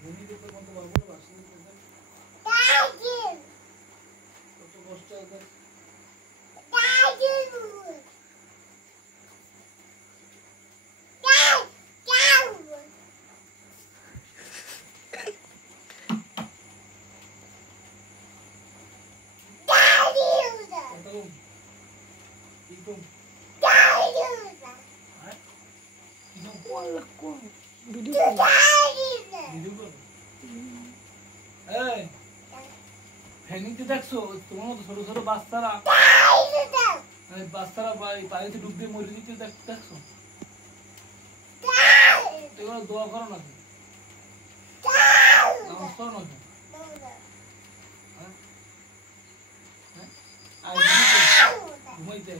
ভূমি করতে কত পারবো না বাসি করতে কত কষ্ট আছে ফেনিতে দেখছো তোমার মতো ছোট ছোট বাচ্চারা পানিতে ডুব দিয়ে মরে দিতে দেখছো এগুলো দোয়া করো নাকি নামাজ করো নাকি ঘুমাইতে